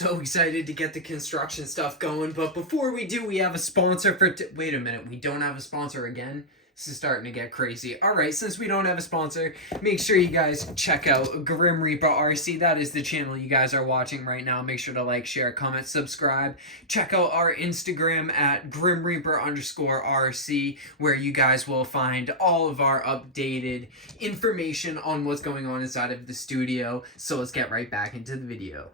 So excited to get the construction stuff going, but before we do, we have a sponsor for wait a minute, we don't have a sponsor again? This is starting to get crazy. Alright, since we don't have a sponsor, make sure you guys check out Grim Reaper RC. That is the channel you guys are watching right now. Make sure to like, share, comment, subscribe. Check out our Instagram at GrimReaper_RC, where you guys will find all of our updated information on what's going on inside of the studio. So let's get right back into the video.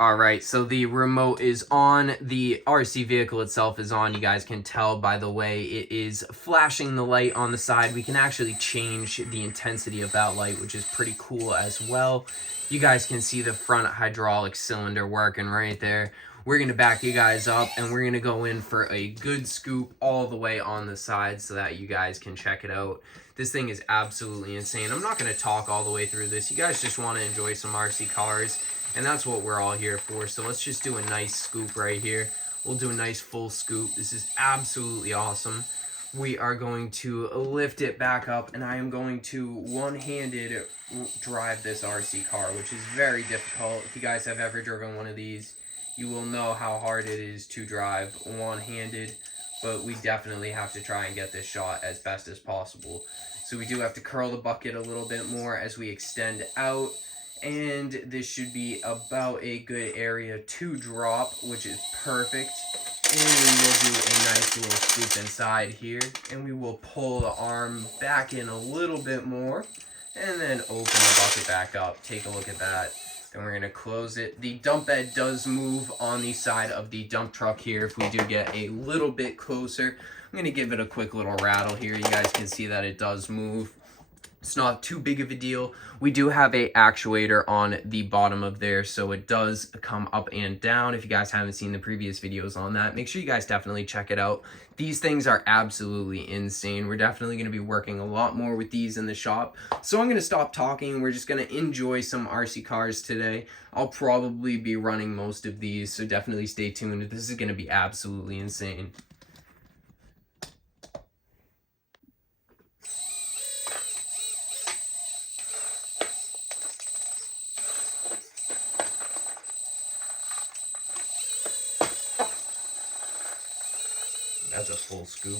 Alright, so the remote is on, the RC vehicle itself is on. You guys can tell by the way it is flashing the light on the side. We can actually change the intensity of that light, which is pretty cool as well. You guys can see the front hydraulic cylinder working right there. We're going to back you guys up and we're going to go in for a good scoop all the way on the side so that you guys can check it out. This thing is absolutely insane. I'm not going to talk all the way through this. You guys just want to enjoy some RC cars. And that's what we're all here for. So let's just do a nice scoop right here. We'll do a nice full scoop. This is absolutely awesome. We are going to lift it back up, and I am going to one-handed drive this RC car, which is very difficult. If you guys have ever driven one of these, you will know how hard it is to drive one-handed, but we definitely have to try and get this shot as best as possible. So we do have to curl the bucket a little bit more as we extend out. And this should be about a good area to drop, which is perfect. And we will do a nice little scoop inside here. And we will pull the arm back in a little bit more. And then open the bucket back up. Take a look at that. Then we're going to close it. The dump bed does move on the side of the dump truck here if we do get a little bit closer. I'm going to give it a quick little rattle here. You guys can see that it does move. It's not too big of a deal. We do have a actuator on the bottom of there, so it does come up and down. If you guys haven't seen the previous videos on that, make sure you guys definitely check it out. These things are absolutely insane. We're definitely going to be working a lot more with these in the shop. So I'm going to stop talking. We're just going to enjoy some RC cars today. I'll probably be running most of these, so definitely stay tuned. This is going to be absolutely insane. That's a full scoop.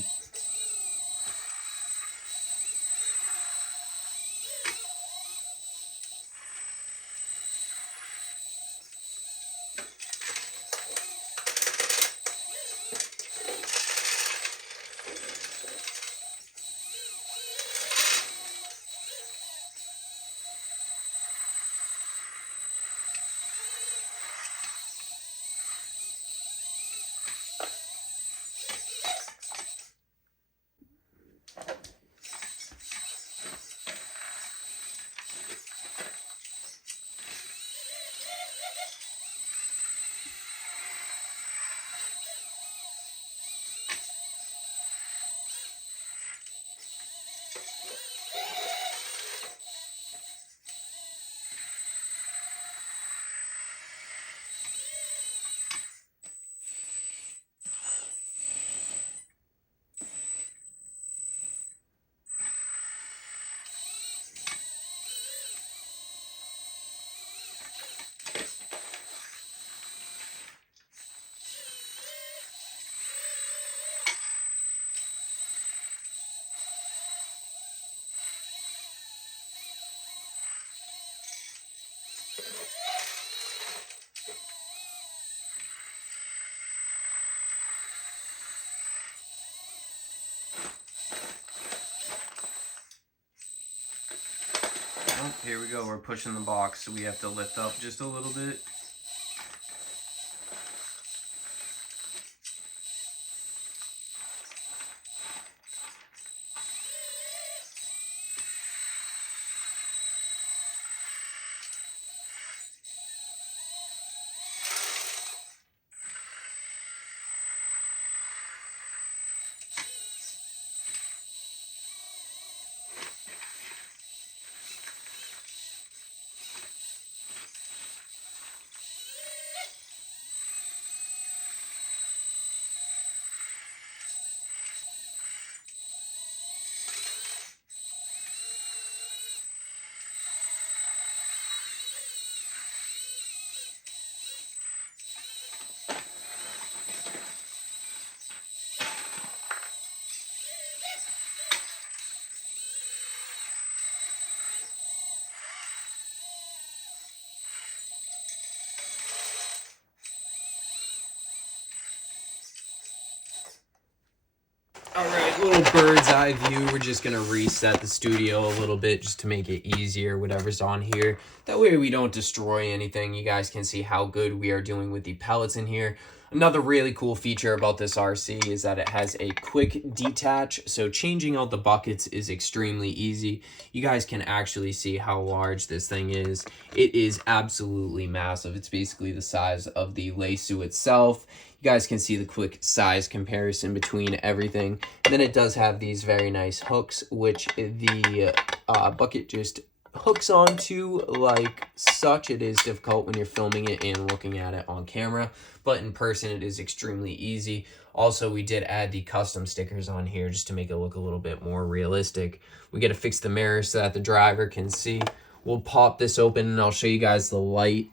Oh, here we go. We're pushing the box, so we have to lift up just a little bit. Alright, little bird's eye view, we're just going to reset the studio a little bit just to make it easier, whatever's on here. That way we don't destroy anything. You guys can see how good we are doing with the pellets in here. Another really cool feature about this RC is that it has a quick detach, so changing out the buckets is extremely easy. You guys can actually see how large this thing is. It is absolutely massive. It's basically the size of the Leisu itself. You guys can see the quick size comparison between everything. And then it does have these very nice hooks, which the bucket just hooks onto like such. It is difficult when you're filming it and looking at it on camera, but in person it is extremely easy. Also, we did add the custom stickers on here just to make it look a little bit more realistic. We got to fix the mirror so that the driver can see. We'll pop this open and I'll show you guys the light.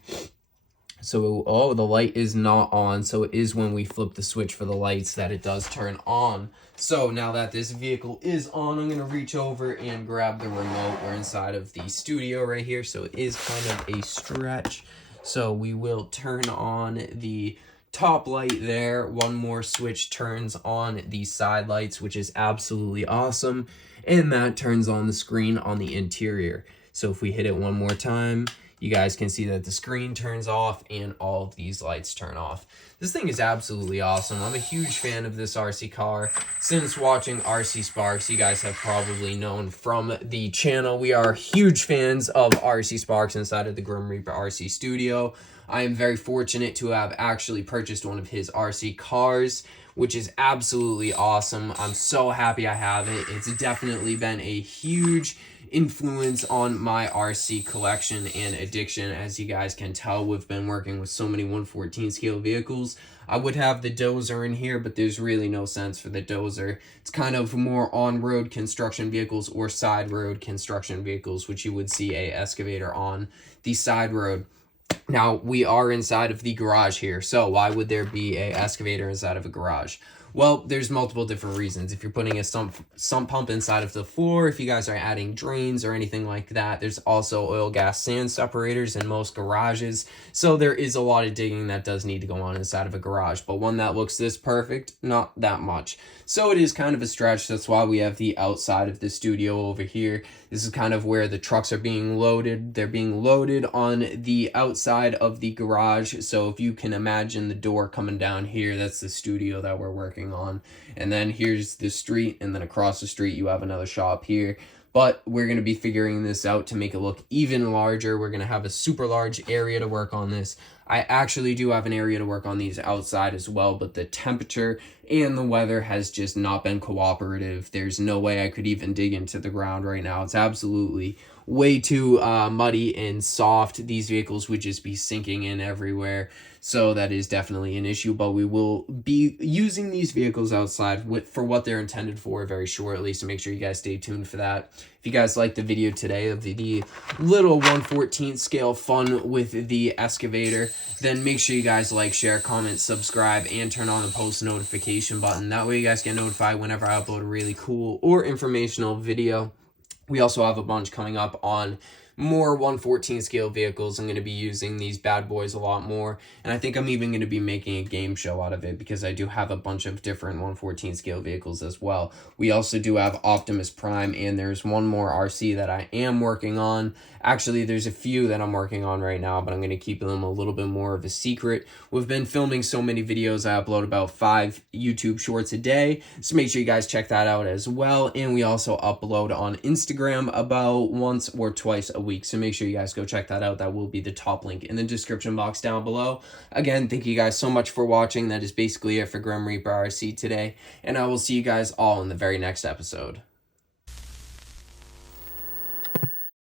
So, oh, the light is not on. So it is when we flip the switch for the lights that it does turn on. So now that this vehicle is on, I'm going to reach over and grab the remote. We're inside of the studio right here, so it is kind of a stretch. So we will turn on the top light there. One more switch turns on the side lights, which is absolutely awesome. And that turns on the screen on the interior. So if we hit it one more time, you guys can see that the screen turns off and all of these lights turn off. This thing is absolutely awesome. I'm a huge fan of this RC car. Since watching RC Sparks, you guys have probably known from the channel, we are huge fans of RC Sparks inside of the Grim Reaper RC studio. I am very fortunate to have actually purchased one of his RC cars, which is absolutely awesome. I'm so happy I have it. It's definitely been a huge influence on my RC collection and addiction. As you guys can tell, we've been working with so many 1/14 scale vehicles. I would have the dozer in here, but there's really no sense for the dozer. It's kind of more on-road construction vehicles or side road construction vehicles, which you would see a excavator on the side road. Now, we are inside of the garage here, so why would there be a excavator inside of a garage? Well, there's multiple different reasons. If you're putting a sump pump inside of the floor, if you guys are adding drains or anything like that, there's also oil, gas, sand separators in most garages. So there is a lot of digging that does need to go on inside of a garage, but one that looks this perfect, not that much. So it is kind of a stretch. That's why we have the outside of the studio over here. This is kind of where the trucks are being loaded. They're being loaded on the outside of the garage. So if you can imagine the door coming down here, that's the studio that we're working on. And then here's the street, and then across the street you have another shop here. But we're going to be figuring this out to make it look even larger. We're going to have a super large area to work on this. I actually do have an area to work on these outside as well, but the temperature and the weather has just not been cooperative. There's no way I could even dig into the ground right now. It's absolutely way too muddy and soft. These vehicles would just be sinking in everywhere. So that is definitely an issue, but we will be using these vehicles outside for what they're intended for very shortly. So make sure you guys stay tuned for that. If you guys liked the video today of the little 1/14 scale fun with the excavator, then make sure you guys like, share, comment, subscribe, and turn on the post notification button. That way you guys get notified whenever I upload a really cool or informational video. We also have a bunch coming up on more 1/14 scale vehicles. I'm going to be using these bad boys a lot more, and I think I'm even going to be making a game show out of it because I do have a bunch of different 1/14 scale vehicles as well. We also do have Optimus Prime, and there's one more RC that I am working on. Actually, there's a few that I'm working on right now, but I'm going to keep them a little bit more of a secret. We've been filming so many videos. I upload about 5 YouTube shorts a day, so make sure you guys check that out as well. And we also upload on Instagram about once or twice a week, so make sure you guys go check that out. That will be the top link in the description box down below. Again, thank you guys so much for watching. That is basically it for Grim Reaper RC today, and I will see you guys all in the very next episode.